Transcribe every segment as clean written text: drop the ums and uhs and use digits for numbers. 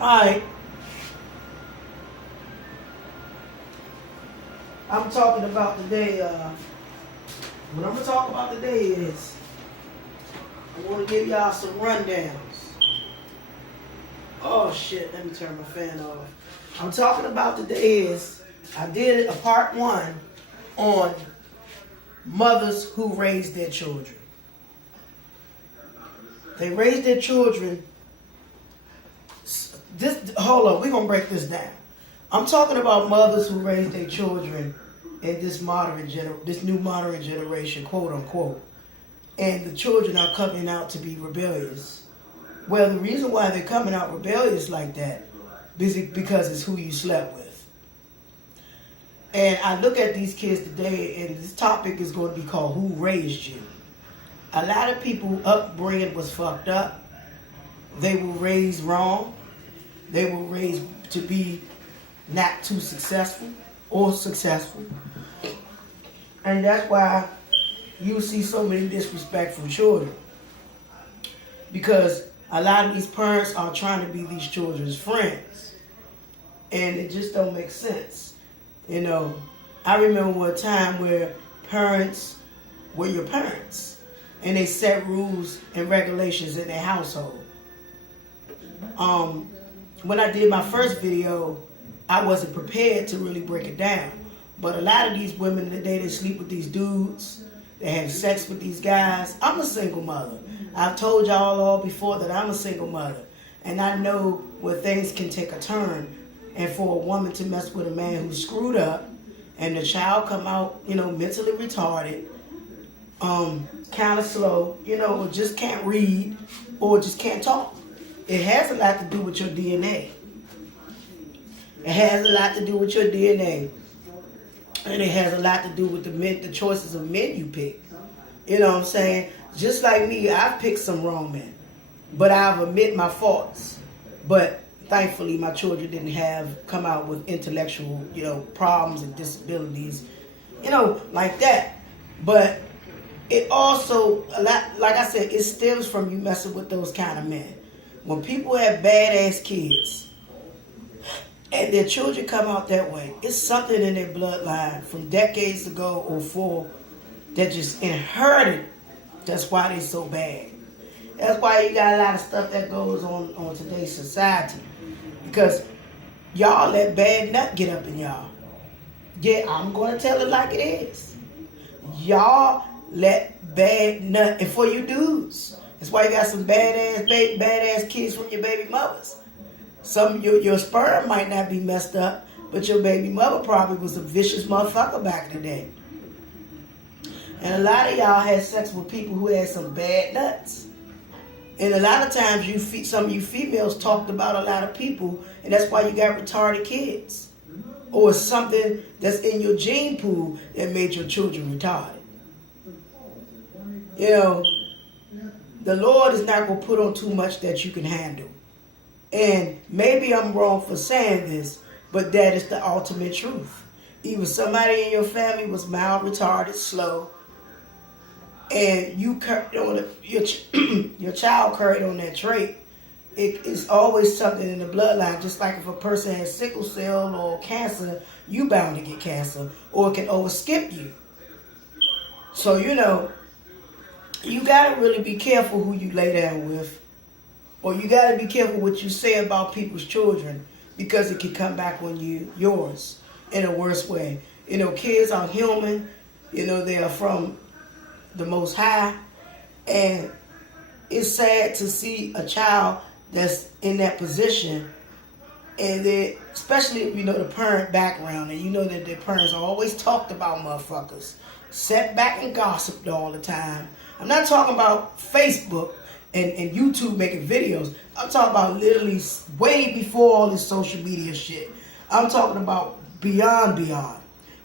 Alright. I'm talking about today, what I'm going to talk about today is, I want to give y'all some rundowns. Oh shit, let me turn my fan off. I'm talking about today is, I did a part one on mothers who raise their children. They raise their children. Hold on, we're going to break this down. I'm talking about mothers who raise their children in this new modern generation, quote unquote. And the children are coming out to be rebellious. Well, the reason why they're coming out rebellious like that is because it's who you slept with. And I look at these kids today, and this topic is going to be called Who Raised You? A lot of people upbringing was fucked up. They were raised wrong. They were raised to be not too successful or successful. And that's why you see so many disrespectful children. Because a lot of these parents are trying to be these children's friends. And it just don't make sense. You know, I remember a time where parents were your parents. And they set rules and regulations in their household. When I did my first video, I wasn't prepared to really break it down. But a lot of these women today, they sleep with these dudes. They have sex with these guys. I'm a single mother. I've told y'all all before that I'm a single mother. And I know where things can take a turn. And for a woman to mess with a man who's screwed up, and the child come out, mentally retarded, kind of slow, or just can't read, or just can't talk. It has a lot to do with your DNA. It has a lot to do with your DNA. And it has a lot to do with the choices of men you pick. You know what I'm saying? Just like me, I've picked some wrong men. But I've admit my faults. But thankfully, my children didn't come out with intellectual, problems and disabilities, like that. But it also, like I said, it stems from you messing with those kind of men. When people have badass kids and their children come out that way, it's something in their bloodline from decades ago or for that just inherited. That's why they so bad. That's why you got a lot of stuff that goes on today's society. Because y'all let bad nut get up in y'all. Yeah, I'm going to tell it like it is. Y'all let bad nut, and for you dudes, that's why you got some badass kids from your baby mothers. Some your sperm might not be messed up, but your baby mother probably was a vicious motherfucker back in the day. And a lot of y'all had sex with people who had some bad nuts. And a lot of times some of you females talked about a lot of people, and that's why you got retarded kids. Or something that's in your gene pool that made your children retarded. The Lord is not going to put on too much that you can handle. And maybe I'm wrong for saying this, but that is the ultimate truth. Either somebody in your family was mild retarded, slow, and you your child carried on that trait. It is always something in the bloodline. Just like if a person has sickle cell or cancer, you bound to get cancer, or it can overskip you. So you gotta really be careful who you lay down with, or you gotta be careful what you say about people's children, because it can come back on yours in a worse way. Kids are human. They are from the Most High, and it's sad to see a child that's in that position, and especially if the parent background, and that their parents always talked about motherfuckers, sat back and gossiped all the time. I'm not talking about Facebook and YouTube making videos. I'm talking about literally way before all this social media shit. I'm talking about beyond.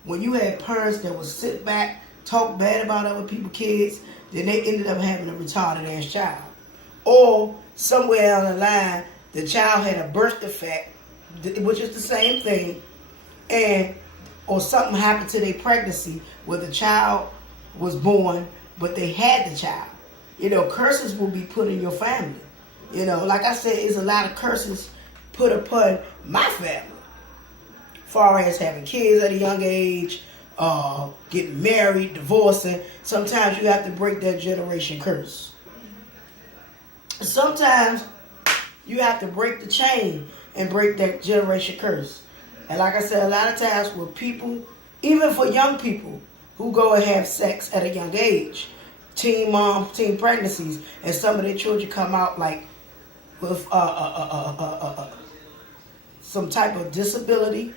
When you had parents that would sit back, talk bad about other people's kids, then they ended up having a retarded ass child. Or somewhere down the line, the child had a birth defect, which is the same thing, or something happened to their pregnancy where the child was born, but they had the child. Curses will be put in your family. Like I said, there's a lot of curses put upon my family. Far as having kids at a young age, getting married, divorcing. Sometimes you have to break that generation curse. Sometimes you have to break the chain and break that generation curse. And like I said, a lot of times with people, even for young people who go and have sex at a young age, teen moms, teen pregnancies, and some of their children come out like with some type of disability.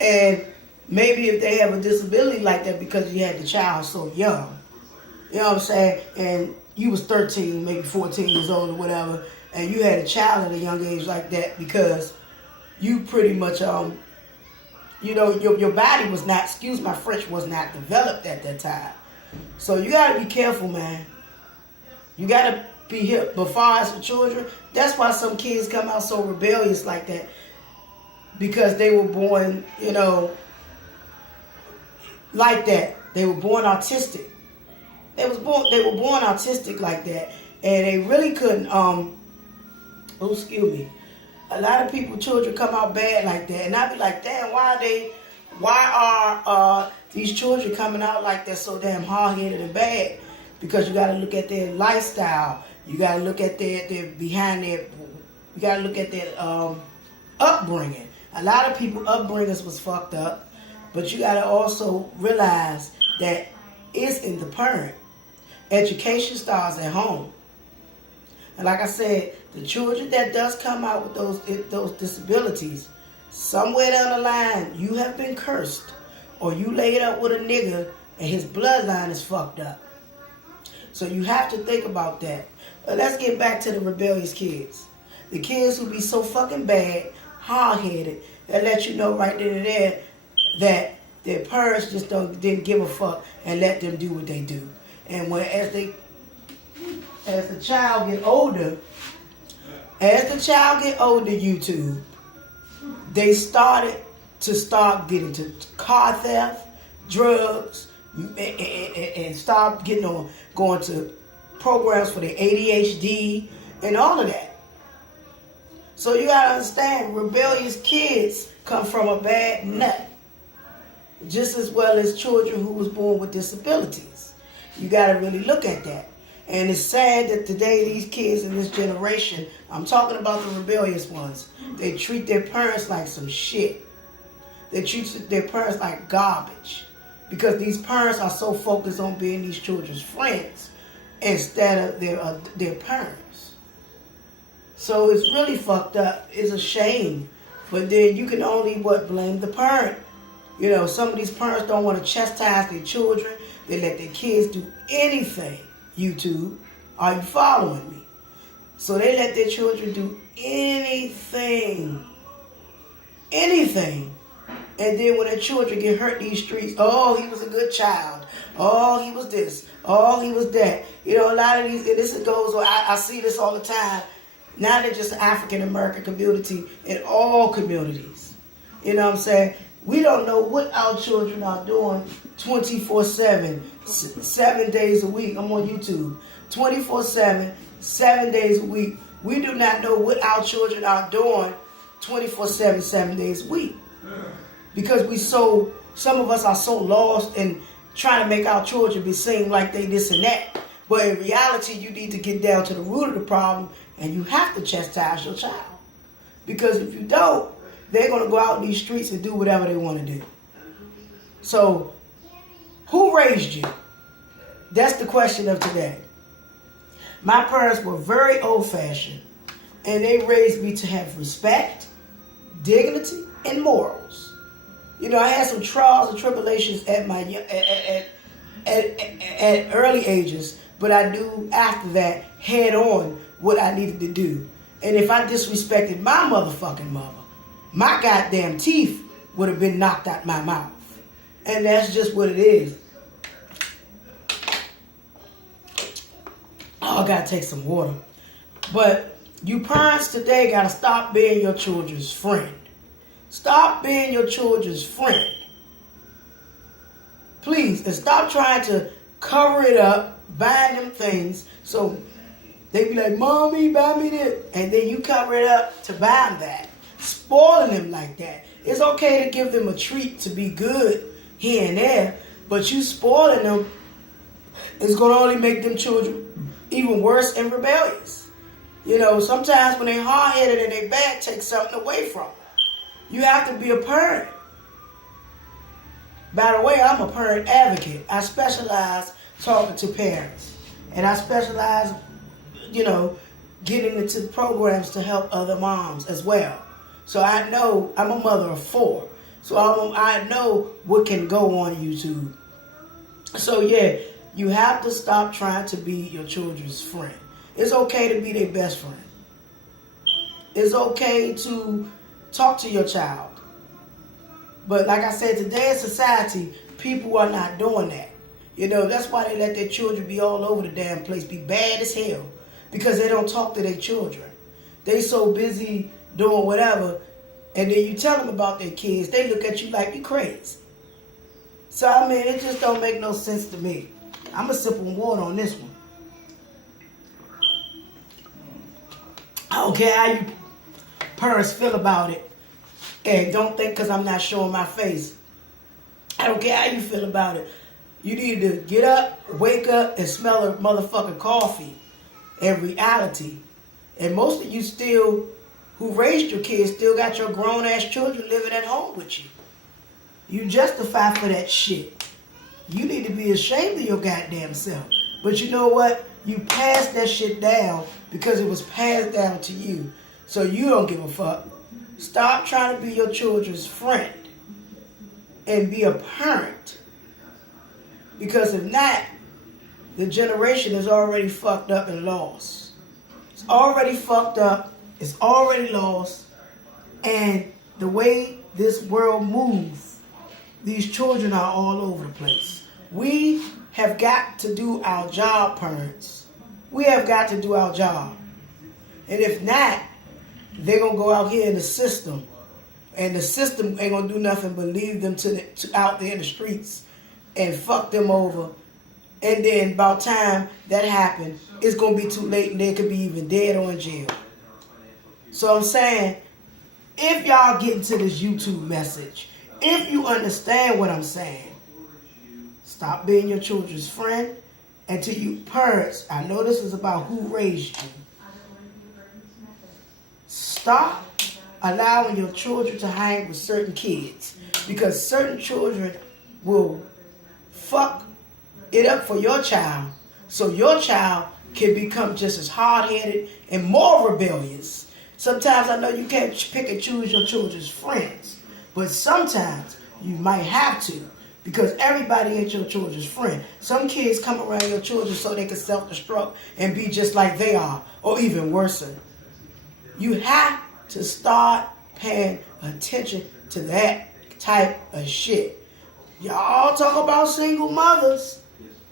And maybe if they have a disability like that because you had the child so young, you know what I'm saying? And you was 13, maybe 14 years old or whatever, and you had a child at a young age like that because you pretty much, your body was not, excuse my French, was not developed at that time. So you got to be careful, man. You got to be hip. But far as for children, that's why some kids come out so rebellious like that. Because they were born, like that. They were born autistic. They were born autistic like that. And they really couldn't, excuse me. A lot of people, children come out bad like that. And I be like, damn, why are these children coming out like that so damn hard-headed and bad? Because you got to look at their lifestyle. You got to look at you got to look at their upbringing. A lot of people upbringings was fucked up, but you got to also realize that it's in the parent. Education starts at home. And like I said, the children that does come out with those disabilities, somewhere down the line, you have been cursed, or you laid up with a nigga and his bloodline is fucked up. So you have to think about that. But let's get back to the rebellious kids. The kids who be so fucking bad, hard-headed, that let you know right then and there that their parents just didn't give a fuck and let them do what they do. And as the child get older, YouTube, they started getting to car theft, drugs, and start going to programs for their ADHD and all of that. So you gotta understand, rebellious kids come from a bad nut, just as well as children who was born with disabilities. You gotta really look at that. And it's sad that today these kids in this generation, I'm talking about the rebellious ones, they treat their parents like some shit. They treat their parents like garbage. Because these parents are so focused on being these children's friends instead of their parents. So it's really fucked up. It's a shame. But then you can only, blame the parent. Some of these parents don't want to chastise their children. They let their kids do anything. YouTube, are you following me? So they let their children do anything. Anything. And then when their children get hurt in these streets, oh, he was a good child. Oh, he was this. Oh, he was that. A lot of these, and this goes on, I see this all the time. Not just the African American community, in all communities. You know what I'm saying? We don't know what our children are doing 24/7, 7 days a week. I'm on YouTube. 24/7, 7 days a week. We do not know what our children are doing 24/7, 7 days a week. Because some of us are so lost in trying to make our children seem like they this and that. But in reality, you need to get down to the root of the problem, and you have to chastise your child. Because if you don't, they're going to go out in these streets and do whatever they want to do. So, who raised you? That's the question of today. My parents were very old-fashioned, and they raised me to have respect, dignity, and morals. I had some trials and tribulations at early ages, but I knew after that head on what I needed to do. And if I disrespected my motherfucking mother, my goddamn teeth would have been knocked out my mouth. And that's just what it is. Oh, I gotta take some water. But you parents today gotta stop being your children's friend. Stop being your children's friend. Please, and stop trying to cover it up, buying them things. So They be like, Mommy, buy me this. And then you cover it up to buy them that. Spoiling them like that. It's okay to give them a treat to be good here and there, but you spoiling them is going to only make them children even worse and rebellious. You know, sometimes when they're hard-headed and they bad, take something away from them. You have to be a parent. By the way, I'm a parent advocate. I specialize talking to parents. And I specialize, you know, getting into programs to help other moms as well. So I know, I'm a mother of 4. So I know what can go on YouTube. So yeah, you have to stop trying to be your children's friend. It's okay to be their best friend. It's okay to talk to your child. But like I said, today in society, people are not doing that. You know, that's why they let their children be all over the damn place, be bad as hell. Because they don't talk to their children. They so busy doing whatever, and then you tell them about their kids, they look at you like you crazy. So, I mean, it just don't make no sense to me. I'm going to sip on water on this one. I don't care how you parents feel about it. And don't think because I'm not showing my face. I don't care how you feel about it. You need to get up, wake up, and smell a motherfucking coffee in reality. And most of you still, who raised your kids, still got your grown-ass children living at home with you. You justify for that shit. You need to be ashamed of your goddamn self. But you know what? You passed that shit down because it was passed down to you. So you don't give a fuck. Stop trying to be your children's friend and be a parent. Because if not, the generation is already fucked up and lost. It's already fucked up. It's already lost. And the way this world moves, these children are all over the place. We have got to do our job, parents. We have got to do our job. And if not, they're going to go out here in the system. And the system ain't going to do nothing but leave them out there in the streets and fuck them over. And then by the time that happens, it's going to be too late and they could be even dead or in jail. So I'm saying, if y'all get into this YouTube message, if you understand what I'm saying, stop being your children's friend. And to you parents, I know this is about who raised you. Stop allowing your children to hang with certain kids. Because certain children will fuck it up for your child. So your child can become just as hard-headed and more rebellious. Sometimes I know you can't pick and choose your children's friends. But sometimes you might have to. Because everybody ain't your children's friend. Some kids come around your children so they can self-destruct and be just like they are. Or even worse. You have to start paying attention to that type of shit. Y'all talk about single mothers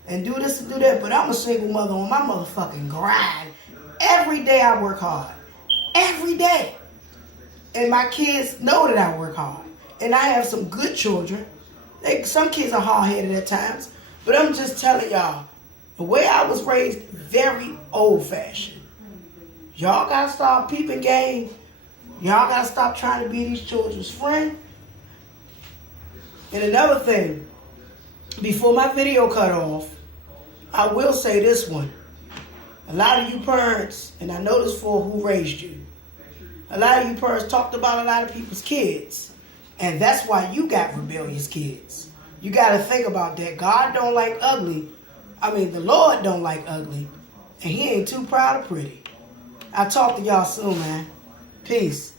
and do this and do that, but I'm a single mother on my motherfucking grind. Every day I work hard. Every day. And my kids know that I work hard. And I have some good children. Some kids are hard-headed at times, but I'm just telling y'all, the way I was raised, very old-fashioned. Y'all gotta start peeping game. Y'all gotta stop trying to be these children's friend. And another thing, before my video cut off, I will say this one. A lot of you parents, and I know this for who raised you, a lot of you parents talked about a lot of people's kids. And that's why you got rebellious kids. You got to think about that. God don't like ugly. I mean, the Lord don't like ugly. And he ain't too proud of pretty. I'll talk to y'all soon, man. Peace.